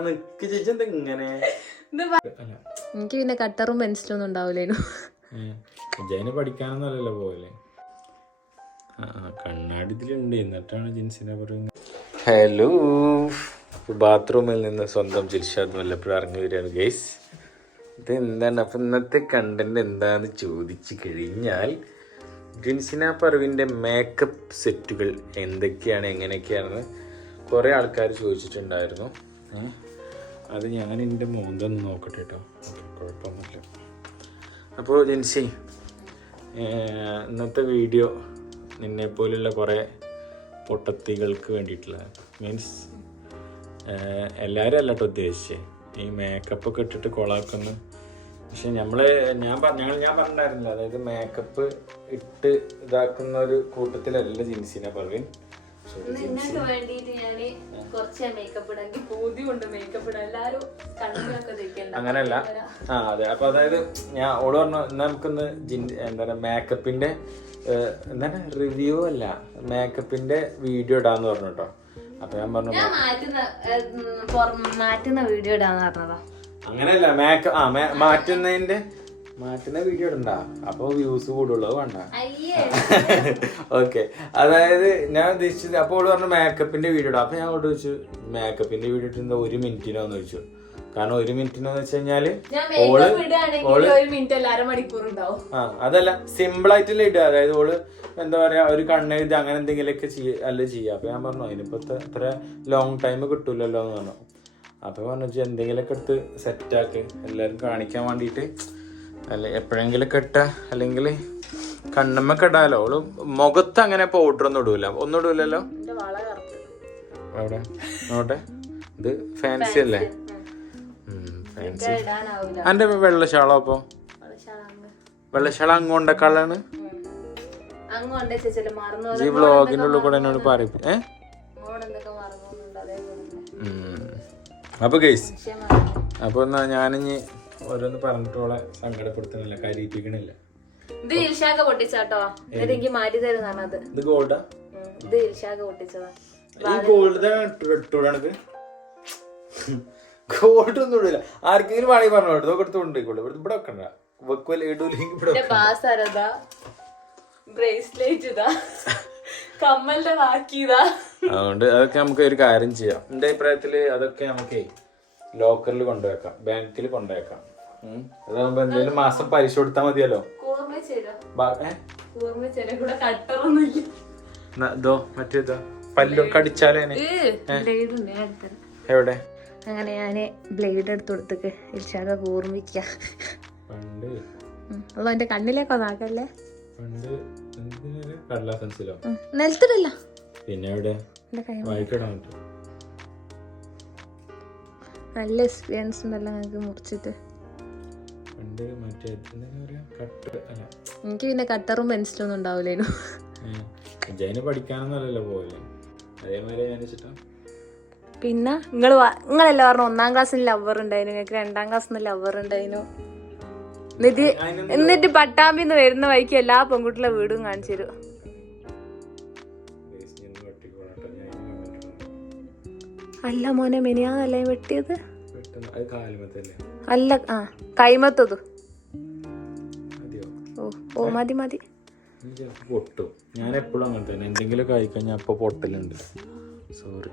നിക്ക് ചേച്ചി എന്താ ഇങ്ങനെ? എനിക്ക് പിന്നെ കട്ടറും പെൻസിലും ഒന്നും ഉണ്ടാവില്ലേനു ജയന് പഠിക്കാനൊന്നല്ലല്ലോ പോലെ ആ കണ്ണാടി ഇതിലുണ്ട് എന്നിട്ടാണ് ജിൻസിനെ പറയുന്നത് ഹലോ ബാത്റൂമിൽ നിന്ന് സ്വന്തം ജിൽഷാദ് വല്ലപ്പോഴും ഇറങ്ങി വരികയാണ് ഗൈസ് ഇത് എന്താണ്? അപ്പം ഇന്നത്തെ കണ്ടന്റ് എന്താന്ന് ചോദിച്ചു കഴിഞ്ഞാൽ ജിൻസിന പർവിന്റെ മേക്കപ്പ് സെറ്റുകൾ എന്തൊക്കെയാണ് എങ്ങനെയൊക്കെയാണെന്ന് കുറേ ആൾക്കാർ ചോദിച്ചിട്ടുണ്ടായിരുന്നു? അത് ഞാൻ എന്റെ മോന്തൊന്ന് നോക്കട്ടെ കേട്ടോ കുഴപ്പമൊന്നുമില്ല. അപ്പോൾ ജെൻസി ഇന്നത്തെ വീഡിയോ നിന്നെ പോലുള്ള കുറേ പൊട്ടത്തികൾക്ക് വേണ്ടിയിട്ടുള്ള മീൻസ് എല്ലാവരും അല്ല കേട്ടോ ഉദ്ദേശിച്ചത് ഈ മേക്കപ്പ് ഒക്കെ ഇട്ടിട്ട് കൊളാക്കുന്നു. പക്ഷെ നമ്മൾ ഞാൻ ഞങ്ങൾ ഞാൻ പറഞ്ഞിട്ടുണ്ടായിരുന്നില്ല. അതായത് മേക്കപ്പ് ഇട്ട് ഇതാക്കുന്ന ഒരു കൂട്ടത്തിലല്ല ജിൻസിനെ പറയും നിങ്ങൾക്ക് വേണ്ടിയിട്ട് ഞാൻ കുറച്ച് മേക്കപ്പ് ഇടാൻ എനിക്ക് പൂതിയുണ്ട് മേക്കപ്പ് ഇടാൻ. എല്ലാരും കണ്ണിലൊക്കെ തേക്കണ്ട. അങ്ങനല്ല. ആ അതെ. അപ്പൊ അതായത് ഞാൻ ഓൾ പറഞ്ഞു നമുക്കൊന്ന് എന്താ പറയാ മേക്കപ്പിന്റെ എന്താണ് റിവ്യൂ അല്ല. മേക്കപ്പിന്റെ വീഡിയോ ഇടാന്ന് പറഞ്ഞു കേട്ടോ അപ്പൊ ഞാൻ പറഞ്ഞു ഞാൻ മാറ്റുന്ന മാറ്റുന്ന വീഡിയോ ഇടാന്ന് പറഞ്ഞതാ. അങ്ങനെയല്ല മേക്കപ്പ് ആ മാറ്റുന്നതിന്റെ മാറ്റുന്ന വീഡിയോ ഇടണ്ട. അപ്പൊ വ്യൂസ് കൂടുള്ളത് വേണ്ട. ഓക്കെ അതായത് ഞാൻ ഉദ്ദേശിച്ചത് അപ്പോൾ ഓൾ പറഞ്ഞു മേക്കപ്പിന്റെ വീഡിയോ ഇടാം. അപ്പൊ ഞാൻ അവിടെ ചോദിച്ചു മേക്കപ്പിന്റെ വീഡിയോ ഇട്ടുന്ന ഒരു മിനിറ്റിനോന്ന് ചോദിച്ചു. കാരണം ഒരു മിനിറ്റിനോന്ന് വെച്ച് കഴിഞ്ഞാൽ ഓൾ ഓൾ ആ അതല്ല സിമ്പിൾ ആയിട്ടല്ലേ ഇടുക. അതായത് ഓൾ എന്താ പറയാ ഒരു കണ്ണെഴുതി അങ്ങനെ എന്തെങ്കിലുമൊക്കെ ചെയ്യ അല്ല ചെയ്യുക. അപ്പൊ ഞാൻ പറഞ്ഞു അതിനിപ്പോ ഇത്ര- ലോങ് ടൈം കിട്ടൂലല്ലോ എന്ന് പറഞ്ഞു. അപ്പൊ പറഞ്ഞു "ഇജ്ജ് എന്തെങ്കിലുമൊക്കെ എടുത്ത് സെറ്റ് ആക്കി. എല്ലാവരും കാണിക്കാൻ വേണ്ടിയിട്ട് അല്ല എപ്പോഴെങ്കിലും കെട്ട അല്ലെങ്കിൽ കണ്ണമ്മ കെട്ടാലോ അവൾ മുഖത്ത് അങ്ങനെ പൗഡർ ഒന്നും ഇടൂല. ഒന്നും ഇടൂലല്ലോ? അവിടെ? നോട്ടെ ഇത് ഫാൻസി അല്ലേ? ഫാൻസി അന്റെ വെള്ളശാളോ വെള്ള വെള്ളശാള അപ്പോ വെള്ള ഷാള അങ്ങോണ്ടക്കാളാണ് ഈ വ്ളോഗിന്റെ ഉള്ളിൽ കൂടെ എന്നോട് പറയും. ഏ. അപ്പൊ ഗൈസ് അപ്പൊ എന്നാ ഞാനിഞ്ഞ് ഓരോന്ന് പറഞ്ഞിട്ടോളെ സങ്കടപ്പെടുത്തണില്ല കരീപ്പിക്കണില്ല ഇത് ഇൽഷാക പൊട്ടിച്ചാട്ടോ എന്തെങ്കിലും മാറ്റി തരുന്നതാണ് അത്. ഇത് ഗോൾഡാ? ഇത് ഇൽഷാക പൊട്ടിച്ചതാ. ഈ ഗോൾഡ് ഇട്ടോടാണക്ക് ഗോൾഡ് ഒന്നും ഇടില്ല ആർക്കെങ്കിലും വേണമെങ്കിൽ പറഞ്ഞു ഇതൊക്കെ കൊടുത്ത് കൊണ്ടിരിക്കുള്ളൂ ഇവിടെ ഇവിടെ വെക്കണ്ട. വെക്കുവല്ലേ ഇടൂലെങ്കിൽ ഇവിടെ ബാസരതാ ബ്രേസ്ലെറ്റ് ഇതാ. കമ്മലിന്റെ ബാക്കിതാ അതുകൊണ്ട് അതൊക്കെ നമുക്ക് ഒരു കാര്യം ചെയ്യാം. എന്റെ അഭിപ്രായത്തിൽ അതൊക്കെ നമുക്ക് ലോക്കറിൽ കൊണ്ടുവയ്ക്കാം ബാങ്കിൽ കൊണ്ടുവയ്ക്കാം. അതാകുമ്പോ എന്തെങ്കിലും മാസം പലിശ കൊടുത്താൽ മതിയല്ലോ. ഇതോ മറ്റേതോ? പല്ലൊക്കെ എടുത്തരാം എവിടെ? അങ്ങനെ ഞാൻ ബ്ലേഡ് എടുത്ത് കൊടുത്തേക്ക്. ഇരിച്ചാകെ ഓർമ്മിക്ക അതോ എന്റെ കണ്ണിലേക്കോ നാക്കല്ലേ നിലത്തിടല്ല. പിന്നെ നല്ല എക്സ്പീരിയൻസ് ഉണ്ടല്ലോ ഞങ്ങൾക്ക് മുറിച്ചിട്ട്. പണ്ട് മറ്റേ എന്താ കട്ട് അല്ല. എനിക്ക് പിന്നെ കട്ടറും പെൻസിലും ഒന്നും ഉണ്ടാവില്ലേനു ജൈന് പഠിക്കാനൊന്നല്ലല്ലോ പോയില്ല അതേമാതിരി ഞാൻ വെച്ചിട്ടാ. പിന്നെ നിങ്ങൾ നിങ്ങളെല്ലാം പറഞ്ഞു ഒന്നാം ക്ലാസ്സിൽ ലവർ ഉണ്ടായിരുന്നു നിങ്ങൾക്ക് രണ്ടാം ക്ലാസ്സിൽ ലവർ ഉണ്ടായിരുന്നു എന്നിട്ട് എന്നിട്ട് പട്ടാമ്പിന്ന് വരുന്ന വഴിക്ക് എല്ലാ പെൺകുട്ടികളെ വീടും കാണിച്ചു തരും. അല്ല മോനെ മിനിയാന്നല്ലേ വെട്ടിയത്? പെട്ടെന്ന് അത് കാലുമത്തല്ലേ അല്ല ആ കൈമത്തത്. ഓ ഓ മതി മതി. പൊട്ടും. ഞാൻ എപ്പോഴും അങ്ങനെ തന്നെ. എന്തെങ്കിലുമൊക്കെ ആയിക്കഴിഞ്ഞാൽ അപ്പൊ പൊട്ടലുണ്ട്. സോറി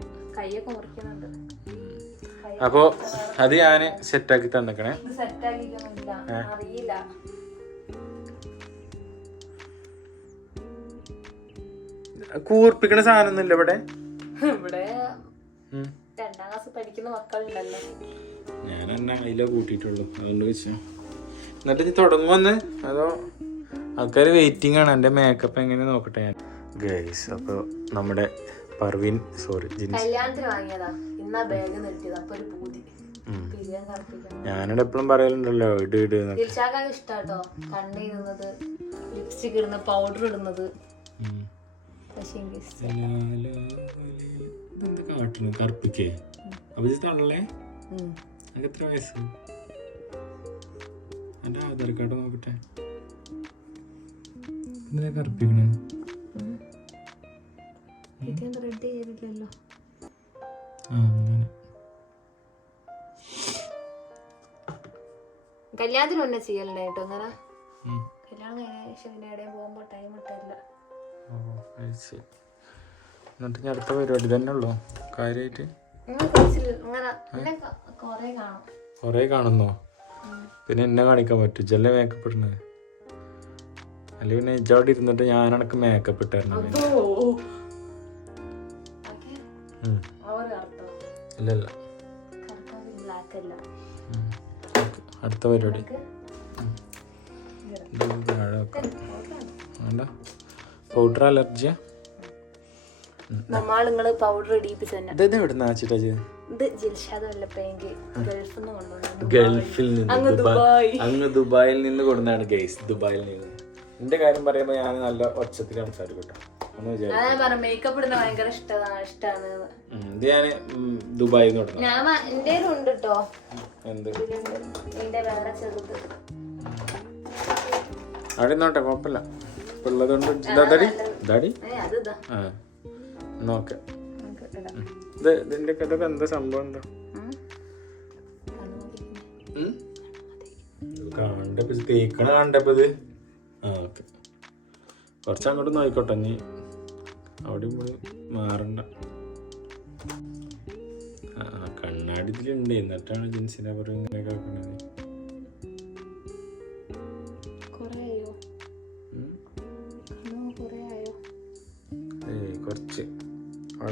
അപ്പോ അത് ഞാൻ സെറ്റാക്കി തന്നിക്കണേ. കൂർപ്പിക്കണ സാധനമൊന്നുമില്ല ഇവിടെ? ഇവിടെ രണ്ടാം ക്ലാസ് പഠിക്കുന്ന മക്കളുണ്ടല്ലോ. ഞാൻ എന്നെ അതിലേ കൂട്ടിയിട്ടുള്ളൂ. അതുകൊണ്ട് വെച്ചാ. എന്നിട്ട് ഇനി തുടങ്ങുമെന്ന് അതോ ആൾക്കാർ വെയിറ്റിംഗ് ആണ്. എന്റെ മേക്കപ്പ് എങ്ങനെ നോക്കട്ടെ ഞാൻ? ഗൈസ് അപ്പോൾ നമ്മുടെ പർവിൻ സോറി ജിൻസ്. കല്യാണത്തിന് വാങ്ങിയതാ. ഇന്നാ ബാഗ് നിർത്തിയത്. അപ്പൊ ഒരു പൂതി. പിരിയാൻ കറപ്പിക്കണം. ഞാനിവിടെ എപ്പോഴും പറയലുണ്ടല്ലോ ഇട് ഇട് ഇഷ്ടാട്ടോ. കണ്ണ് ഇടുന്നത് ലിപ്സ്റ്റിക് ഇടുന്നത് പൗഡർ ഇടുന്നത്. കറുപ്പിക്കേ. അപ്പൊ തള്ളേ. എനിക്ക് എത്ര വയസ്സ്. എന്റെ ആധാർ കാർഡ് നോക്കട്ടെ. അങ്ങനെ. ടൈം ഇട്ടില്ല. എന്നിട്ട് ഞാൻ അടുത്ത പരിപാടി തന്നെ ഉള്ളൂ? കാര്യായിട്ട്? കൊറേ കാണും. കുറേ കാണുന്നോ? പിന്നെ എന്നെ കാണിക്കാൻ പറ്റും? ജല്ല മേക്കപ്പ് ഇടുന്നത് അല്ലെ പിന്നെ ഇജാവിടെ ഇരുന്നിട്ട് ഞാൻ എനക്ക് മേക്കപ്പ് ഇട്ടായിരുന്നു ഉം. അവർ കറുത്തോ ഇല്ല ഇല്ല. ബ്ലാക്ക് അല്ല. ഉം. ഓക്കേ. അടുത്ത പരിപാടി. വേണ്ട. പൗഡർ അലർജിയാ നമ്മൾ നിങ്ങൾ പൗഡർ ഇടിയിപ്പിച്ച് തന്നെ. ഇത് എവിടുന്ന ആച്ചിട്ടാ ഇത് ജിൽഷാദ് വല്ലപ്പോയെങ്കിൽ ഗൾഫിൽ നിന്ന് കൊണ്ടുവന്നു ഗൾഫിൽ നിന്ന് ദുബായ്. അങ്ങ് ദുബായിൽ നിന്ന് കൊടുന്നാണ് ഗൈസ് ദുബായിൽ നിന്ന്. എന്റെ കാര്യം പറയുമ്പോ ഞാൻ നല്ല ഒച്ചത്തിൽ സംസാരിക്കട്ടോ മേക്കപ്പ് ഇടുന്ന ഭയങ്കര ഇഷ്ടമാണ് ഇഷ്ടമാണ് ഇത് ഞാൻ ദുബായിൽ നിന്ന് ഞാൻ വ- എന്റെ ഉണ്ട് കേട്ടോ എന്ത്? എന്റെ വേറെ ചെറുത്. അവിടെ നിന്നോട്ടെ കുഴപ്പമില്ല. ഉള്ളതുകൊണ്ട് ആ. നോക്കെ. ഇത് ഇതിന്റെ ഇതൊക്കെ എന്താ സംഭവം എന്താ. കണ്ടപ്പോ തേക്കണ കണ്ടപ്പോ ഇത്. ആ ഓക്കെ. കുറച്ച് അങ്ങോട്ട് നോക്കിക്കോട്ടെ നീ അവിടെ പോയി മാറണ്ട. ആ കണ്ണാടി ഇതിലുണ്ട്. എന്നിട്ടാണ് ജിൻസിനെ പറയും ഇങ്ങനെ കേൾക്കണത്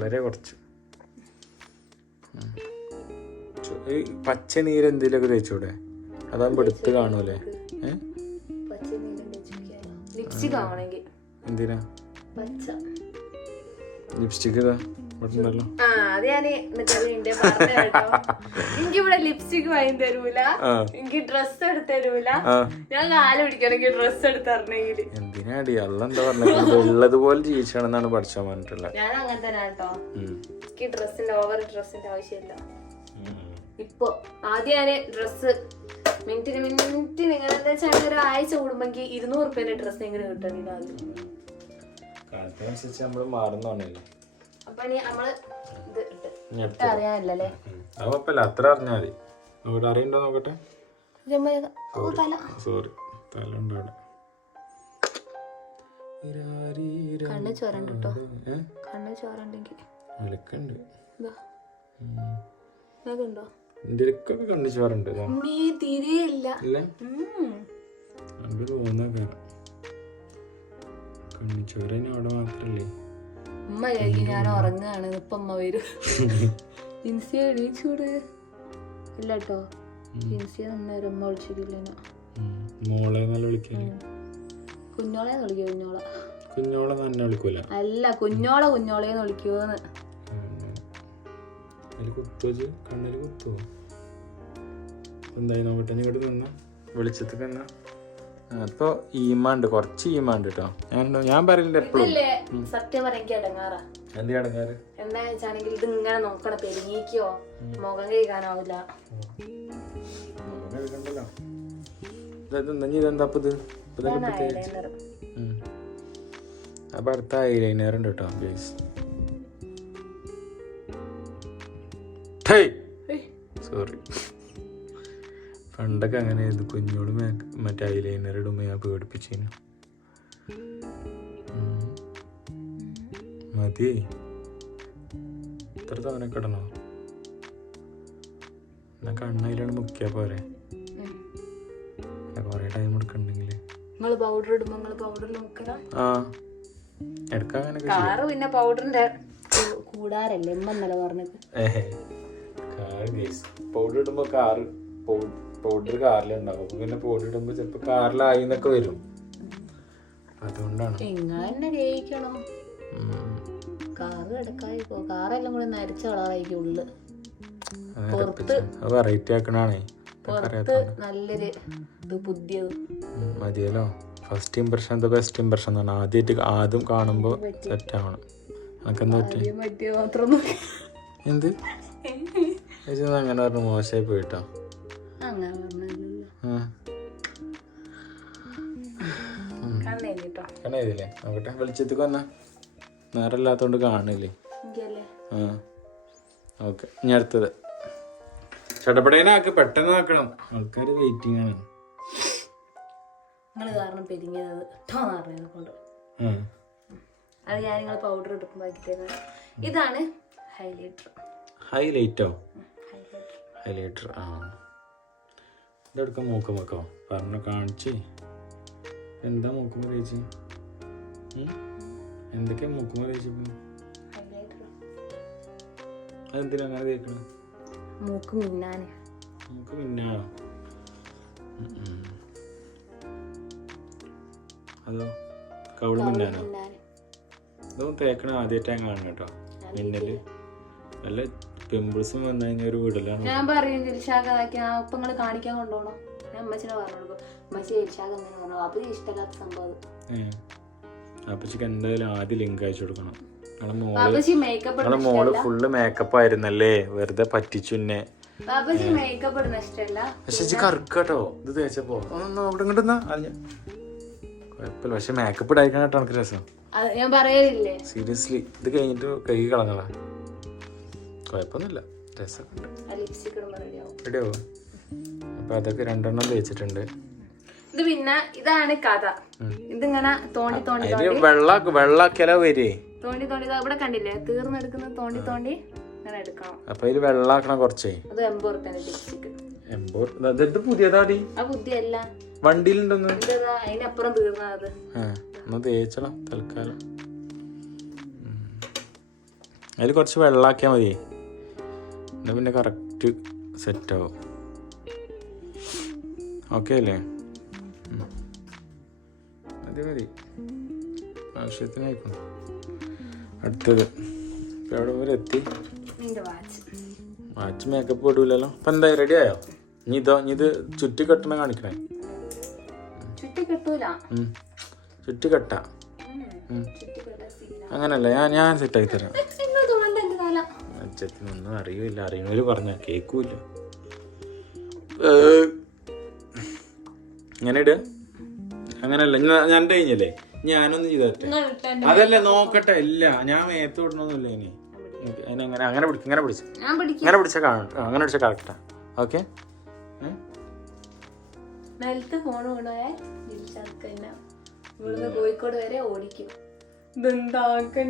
വളരെ കുറച്ച്. ഈ പച്ച നീര് എന്തെങ്കിലുമൊക്കെ തേച്ചൂടെ? അതാകുമ്പോ എടുത്ത് കാണൂലേ എന്തിനാ? പച്ച. ലിപ്സ്റ്റിക് ഇതാ ഉണ്ടല്ലോ ആ അത് ഞാൻ എന്നിട്ട് എനിക്ക് ഇവിടെ ലിപ്സ്റ്റിക് വാങ്ങി തരൂല. എനിക്ക് ഡ്രസ് എടുത്തരൂല ഞാൻ കാൽ പിടിക്കണെങ്കിൽ ഡ്രസ് എടുത്തറിഞ്ഞെങ്കിൽ എന്തിനാടി? അല്ല എന്താ പറഞ്ഞത് ഉള്ളതുപോലെ ജീവിച്ചാണെന്നാണ് പഠിച്ചാൽ പറഞ്ഞിട്ടുള്ളത്. ഞാൻ അങ്ങനെ തന്നെ കേട്ടോ. എനിക്ക് ഡ്രസ്സിന്റെ ഓവർ ഡ്രസ്സിന്റെ ആവശ്യമില്ല. ഇപ്പൊ ആദ്യം ഞാൻ ഡ്രസ്സ് മിനിറ്റിന് മിനിറ്റിന് ഇങ്ങനെ എന്താ വെച്ചാൽ ഒരു ആഴ്ച കൂടുമ്പോ എനിക്ക് ഇരുന്നൂറ് റുപ്യന്റെ ഡ്രസ്സ് എങ്ങനെ കിട്ടണില്ല ആദ്യം. കാലത്തിനനുസരിച്ച് നമ്മൾ മാറുന്നതാണല്ലോ. അപ്പൊ ഇനി നമ്മൾ ഇത് ഇട്ട്. അറിയാനില്ലല്ലേ? അത് കുഴപ്പമില്ല. അത്ര അറിഞ്ഞാൽ മതി. അവിടെ അറിയണ്ടോ നോക്കട്ടെ? സോറി തല. ഉണ്ട് അവിടെ. ഇരാരീരാ. കണ്ണ് ചോരണ്ട് കേട്ടോ? കണ്ണ് ചോരണ്ടെങ്കിൽ വിലക്കുണ്ട് കണ്ണു ചോറുണ്ട് തിരിയില്ല. തോന്നുക കണ്ണിച്ചോരന് അവിടെ മാത്രല്ലേ? ഉമ്മ വിചാരിക്കും ഞാൻ ഉറങ്ങുകയാണ് ഇപ്പൊ അമ്മ വരും. ഇല്ലട്ടോ എണീച്ചൂട്. ഇല്ല കേട്ടോ ജിൻസിയ നിന്നേരം ഉമ്മ വിളിച്ചിട്ടില്ല. മോളെ വിളിക്കാൻ കുഞ്ഞോളെ വിളിക്കോ കുഞ്ഞോള. കുഞ്ഞോളെ തന്നെ വിളിക്കൂല. അല്ല കുഞ്ഞോളെ അതിൽ കുത്തുവച്ച് കണ്ണിൽ കുത്തുവോ എന്തായി നോക്കട്ടെ നീ ഇങ്ങോട്ട് നിന്ന? വെളിച്ചത്തേക്ക് നിന്ന? അപ്പൊ ഈമാണ്ട് കുറച്ച് ഈമാണ്ട് കേട്ടോ ഞാൻ ഞാൻ പറയില്ല എപ്പോഴും സത്യം എനിക്ക് ഇടങ്ങാറാ എന്ത് കിടങ്ങാറ് എന്താ വെച്ചാണെങ്കിൽ ഇത് ഇങ്ങനെ നോക്കണം പെരുങ്ങിക്കോ. മുഖം കഴിക്കാനാവില്ല അപ്പൊ അടുത്ത ഐലൈനർ ഉണ്ട് കേട്ടോ ഗൈസ് സോറി പണ്ടൊക്കെ അങ്ങനെ ഇത് കുഞ്ഞോട് മറ്റേ ഐലൈനർ ഇടുമ്പോ ഞാൻ പേടിപ്പിച്ചേനു. മതി. ഇത്ര തവണ കിടണോ എന്നാ കണ്ണയിലാണ് മുക്കിയാ പോരെ. കൊറേ ടൈം എടുക്കണ്ടെങ്കിൽ നിങ്ങൾ പൗഡർ ഇടുമ്പോ നിങ്ങൾ പൗഡർ മുക്കല ആ. എടുക്കാൻ കാറ് പിന്നെ പൗഡറിന്റെ കൂടാറല്ലേ എമ്മ എന്നല്ല പറഞ്ഞത്. കാർ ഗേസ് പൗഡർ ഇടുമ്പോ കാറ് പൗഡർ കാറിലുണ്ടാവും. ഉണ്ടാവും പിന്നെ പൗഡർ ഇടുമ്പോ ചിലപ്പോ കാറിലായി എന്നൊക്കെ വരും. അതുകൊണ്ടാണ്. നിങ്ങൾ തന്നെ ജയിക്കണം കാറ് കിടക്കായിപ്പോ കാറെല്ലാം കൂടി നരച്ച കളറായിരിക്കും ഉള്ളു. പുറത്ത് വെറൈറ്റി ആക്കണാണേ. പുറത്ത് നല്ലൊരു ഇത് പുതിയത് മതിയല്ലോ. ഫസ്റ്റ് ഇംപ്രഷൻ എന്താ ബെസ്റ്റ് ഇംപ്രഷൻ എന്നാണ്. ആദ്യമായിട്ട് ആദ്യം കാണുമ്പോ സെറ്റ് ആവണം. എനിക്കെന്താ പറ്റി? എന്ത്? അങ്ങനെ പറഞ്ഞു മോശമായി പോയിട്ടോ? അങ്ങനെ പറഞ്ഞല്ലോ ആ. കണ്ണേ കേട്ടോ കണ്ണ ചെയ്തില്ലേ നോക്കട്ടെ. വെളിച്ചത്തേക്ക് വന്നാ. നേരമില്ലാത്തോണ്ട് കാണില്ലേ? ആ. ഓക്കെ ഇനി അടുത്തത്. ചടപടേനാക്ക് പെട്ടെന്ന് ആക്കണം. ആൾക്കാര് വെയിറ്റിംഗ് ആണ്. നിങ്ങൾ കാരണം പറഞ്ഞതിനെ കൊണ്ട് അത് ഞാൻ നിങ്ങൾ പൗഡർ എടുക്കുമ്പോൾ ഇതാണ് ഹൈലൈറ്റർ ഹൈലൈറ്റോ ഹൈലൈറ്റർ ആ. ഇതെടുക്കാം മൂക്കം വെക്കോ. പറഞ്ഞു കാണിച്ച്. എന്താ മൂക്കുമ്പോ തേച്ച് മൂക്കുമ്പോ തേച്ചിപ്പോ ഹൈലൈറ്റർ അതെന്തിനാ അങ്ങനെ തേക്കണം മൂക്ക് മിന്നാന്. മൂക്ക് പിന്നാണോ അതോ കവിൾ മിന്നാനോ? ഇതൊന്നും തേക്കണ ആദ്യമായിട്ട് ഞാൻ കാണണം കേട്ടോ മിന്നൽ. വല്ല പിമ്പിൾസും വന്നു കഴിഞ്ഞാൽ ഒരു വിടലാണ്. ഞാൻ പറയും ദിൽഷാഖാക്കി ആ ഒപ്പം നിങ്ങൾ കാണിക്കാൻ കൊണ്ടുപോകണം ഞാൻ അമ്മച്ചിനെ പറഞ്ഞു കൊടുക്കും അമ്മച്ചി ദിൽഷാഖ് അങ്ങനെ പറഞ്ഞു അപ്പൊ ഇഷ്ടമില്ലാത്ത സംഭവം. അപ്പച്ചിക്ക് എന്തായാലും ആദ്യം ലിങ്ക് അയച്ചു കൊടുക്കണം. നിങ്ങളെ മോൾ നിങ്ങളെ ഫുള്ള് മേക്കപ്പ് ആയിരുന്നല്ലേ? വെറുതെ പറ്റിച്ചു എന്നെ. ബാബുജി മേക്കപ്പ് ഇടുന്ന ഇഷ്ടമല്ല പക്ഷെ ഇജ്ജ് കറുക്കാട്ടോ. ഇത് തേച്ചപ്പോ. ഒന്ന് അവിടെ ഇങ്ങോട്ട് കുഴപ്പമില്ല. പക്ഷെ മേക്കപ്പ് ഇടായിക്കാനാട്ടോ എനിക്ക് രസം. ഞാൻ പറയലില്ലേ? സീരിയസ്ലി ഇത് കഴിഞ്ഞിട്ട് കൈ കളഞ്ഞതാ. കുഴപ്പമൊന്നുമില്ല. രസമൊക്കെ ഉണ്ട് റെഡിയാവും അപ്പൊ അതൊക്കെ രണ്ടെണ്ണം തേച്ചിട്ടുണ്ട്. ഇത് പിന്നെ ഇതാണ് കഥ. ഇതിങ്ങനെ തോണ്ടി തോണ്ടി തോണ്ടി വെള്ള വെള്ളാക്കിയാലോ വരേ. തോണ്ടി തോണ്ടി ഇവിടെ കണ്ടില്ലേ? തീർന്നെടുക്കുന്നത് തോണ്ടി തോണ്ടി ഇങ്ങനെ എടുക്കണം. അപ്പൊ ഇത് വെള്ളാക്കണം കുറച്ചേ. അത് എൺപത് റുപ്യാണ് ലിപ്സ്റ്റിക് ഇത് പുതിയതാടി? ആ പുതിയല്ല. വണ്ടിയിലുണ്ടോന്ന്? അതിനപ്പുറം തീർന്നത് ഒന്ന് തേച്ചണം തൽക്കാലം. അതിൽ കുറച്ച് വെള്ളാക്കിയാൽ മതി. എന്നാ പിന്നെ കറക്റ്റ് സെറ്റാവും ഓക്കെ അല്ലേ. മതി മതി. ആവശ്യത്തിനായിക്കും അടുത്തത്. ഇപ്പം എവിടെ വരെ എത്തി? വാച്ച്. മേക്കപ്പ് ഇടൂലല്ലോ. അപ്പം എന്തായി? റെഡി ആയോ? നീ ഇതോ നീ ഇത് ചുറ്റി കെട്ടണ കാണിക്കണേ. ചുറ്റി കെട്ട. അങ്ങനല്ല ഞാൻ ഞാൻ സെറ്റാക്കി തരാം. ഒന്നും അച്ഛത്തിനൊന്നും അറിയില്ല. അറിയണവര് പറഞ്ഞ കേക്കൂല ഇങ്ങനെ ഇടുക അങ്ങനല്ല ഞാൻ- കഴിഞ്ഞല്ലേ? ഞാനൊന്നും ചെയ്തേ അതല്ലേ നോക്കട്ടെ ഇല്ല ഞാൻ മേത്ത് വിടണമെന്നില്ല ഇനി. അങ്ങനെ അങ്ങനെ പിടിക്കും ഇങ്ങനെ പിടിച്ച. ഇങ്ങനെ പിടിച്ചാൽ കാണട്ടെ അങ്ങനെ പിടിച്ചാൽ കറക്റ്റാ. ഓക്കെ? നിലത്ത് ഫോൺ വീണോയെ? തന്നെ. ഇവിടുന്ന് കോഴിക്കോട് വരെ ഓടിക്കും.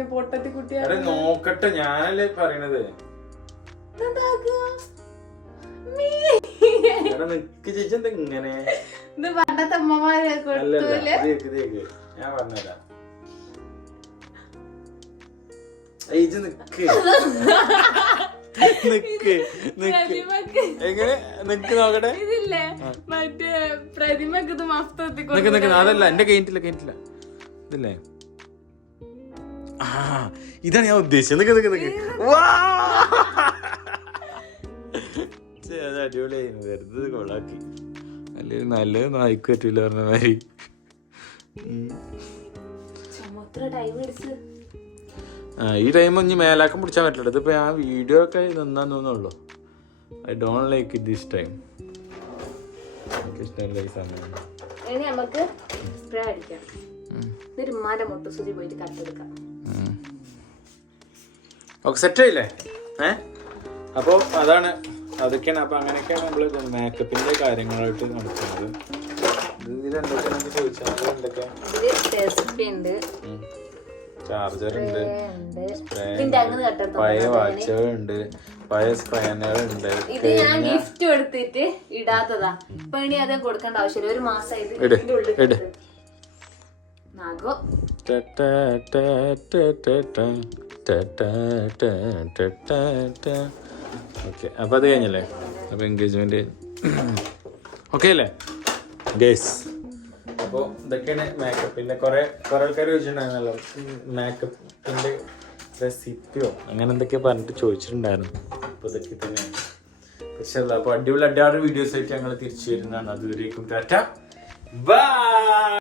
പൊട്ടത്തി കുട്ടിയാ? നോക്കട്ടെ ഞാനല്ലേ പറയണത്. നിക്ക് ചേച്ചി എന്താ ഇങ്ങനെ? ഇത് പണ്ടത്തെ അമ്മമാരെ അല്ലല്ല കൊടുത്തൂല്ലേ ഇത് കേക്ക്, ഇത് കേക്ക്. ഞാൻ പറഞ്ഞുതരാം. ഏയ് ഇജ്ജ് നിക്ക്. നിക്ക് നിക്ക്. പ്രതിമക്ക്. എങ്ങനെ? നിക്ക് നോക്കട്ടെ. ഇതില്ലേ? മറ്റേ പ്രതിമക്ക് ഇത് മസ്തത്തി നിക്ക് നിക്ക് അതല്ല എന്റെ കഴിഞ്ഞിട്ടില്ല കഴിഞ്ഞിട്ടില്ല ഇതല്ലേ? ആ ഇതാണ് ഞാൻ ഉദ്ദേശിച്ചത്. നിക്ക് നിക്ക് നിക്ക്. അത് അടിപൊളിയായിരുന്നു വെറുതെ കൊളാക്കി അല്ലെങ്കിൽ നല്ലത് നായിക്ക് പറ്റൂല പറഞ്ഞ മാതിരി. ആ, ഈ ടൈം ഇനി മേലാക്കം പിടിച്ചാൽ പറ്റില്ല. ഇതിപ്പോ ആ വീഡിയോ ഒക്കെ നിന്നാൻ തോന്നുള്ളൂ I don't like it this time എനിക്ക് ഇഷ്ടമല്ല ഈ സമയം. ഇനി നമുക്ക് സ്പ്രേ അടിക്കാം. എന്നിട്ട് ഉമ്മാന്റെ മുട്ടുസൂചി പോയിട്ട് കട്ടെടുക്കാം ഓക്കെ സെറ്റ് ആയില്ലേ? ഏ? അപ്പോൾ അതാണ് അതൊക്കെയാണ് അപ്പോൾ അങ്ങനെയൊക്കെയാണ് നമ്മൾ മേക്കപ്പിന്റെ കാര്യങ്ങളായിട്ട് നടക്കുന്നത് ചോദിച്ചാൽ ഉണ്ട് ചാർജർ ഉണ്ട് ഉണ്ട് സ്പ്രേ പഴയ വാച്ചുകളുണ്ട് പഴയ സ്ക്രാനുകളുണ്ട് ഇത് ഞാൻ ഗിഫ്റ്റ് കൊടുത്തിട്ട് ഇടാത്തതാ ഇപ്പൊ ഇനി അത് കൊടുക്കേണ്ട ആവശ്യമില്ല ഒരു മാസം ഇത് ഇട്, ഇതിന്റെ ഓക്കെ അപ്പോൾ അത് കഴിഞ്ഞല്ലേ? അപ്പോൾ എൻഗേജ്മെന്റ് ഓക്കെ അല്ലേ? ഗേസ് അപ്പോൾ ഇതൊക്കെയാണ് മേക്കപ്പിന്റെ കുറേ കുറേ ആൾക്കാർ ചോദിച്ചിട്ടുണ്ടായിരുന്നല്ലോ മേക്കപ്പിന്റെ റെസിപ്പിയോ അങ്ങനെ എന്തൊക്കെയോ പറഞ്ഞിട്ട് ചോദിച്ചിട്ടുണ്ടായിരുന്നു. അപ്പോൾ ഇതൊക്കെ തന്നെ. പക്ഷേ അപ്പോൾ അടിപൊളി അടിയാറ് വീഡിയോസ് ആയിട്ട് ഞങ്ങൾ തിരിച്ചു വരുന്നതാണ്. അതുവരേക്കും ടാറ്റ. ബൈ